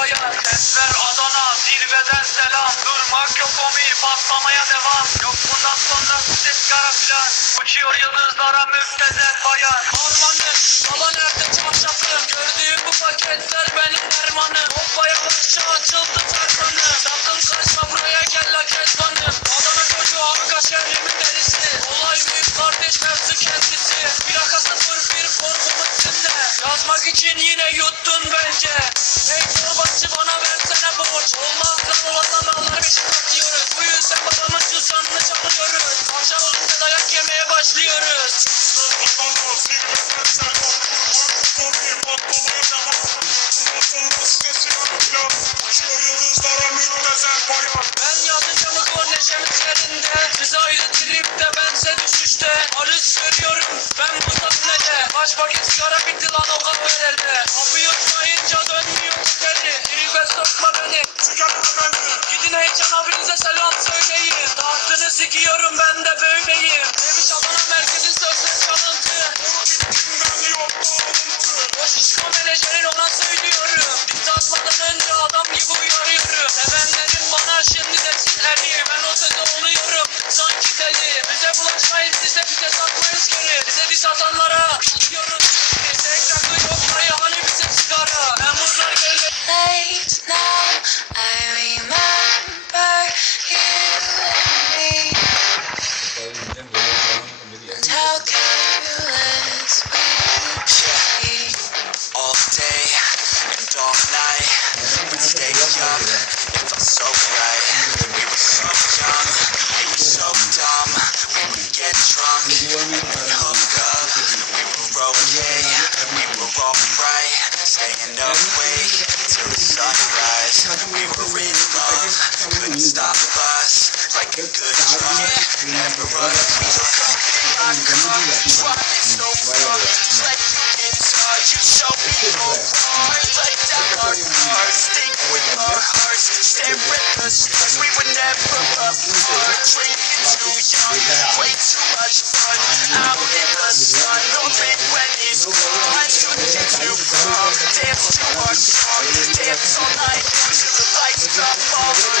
bayan. Sesler Adana, zirveden selam. Durmak yok omi, patlamaya devam. Yok bundan sonra ses kara plan. Uçuyor yıldızlara müptezel bayan. Harmanım, baba nerede çarşafım? Gördüğüm bu paketler benim dermanım. Hoppa yavaşça açıldı fermanım. Sakın kaçma buraya gel la kezbanım. Adana çocuğu arka şehrimin delisi. Olay büyük kardeş mevzu kendisi. Plaka 01 korkumuz dinle. Yazmak için yine yuttun bence. Hey torbacı bana versene borç. Olmaz lan o adamlar beşik atıyoruz. Bu yüzden babamın cüzdanını çalıyoruz. Akşam olunca dayak yemeye başlıyoruz. Ben yazınca mı gol neşemiz yerinde. Siz ayrı tripte bense düşüşte. Alüs görüyorum ben bu sahnede. Kaç paket sigara bitti lan o kahvelerde. Kapıyı açmayınca dönmüyor geri. Tribe sokma beni. Gidin heyecan abinize selam söyleyin. Tahtını sikiyorum ben de böyleyim. Demiş Adana merkezin sözleri çalıntı. O şişko menajerin ona söylüyorum. Biz atmadan önce adam gibi uyarıyorum. Sevenlerim bana şimdi desin eri. Ben o sözü oluyorum sanki deli. Bize bulaşmayız size bize satmayız geri. Bize diz atanlara diyoruz. Tekrar yok parayı hani bize sigara. Memurlar gelir. Late now, I remember you and me. And how careless we be. All day and all night, we'd stay up, it felt so right. We were so young, we were so dumb. We would get drunk and hook up. We were okay, we were alright. Staying awake till the sunrise. We were in love, couldn't stop us. Like a good drunk, never run. We were fucking my car, driving so far. Like guitar, you show me no wrong. Like that our cars, think with our hearts. Stare at the stars, we were never apart. Drinking too young, way too much fun. Out in the sun, no big when it's gone. Too far, dance to our song, dance all night till the lights come on.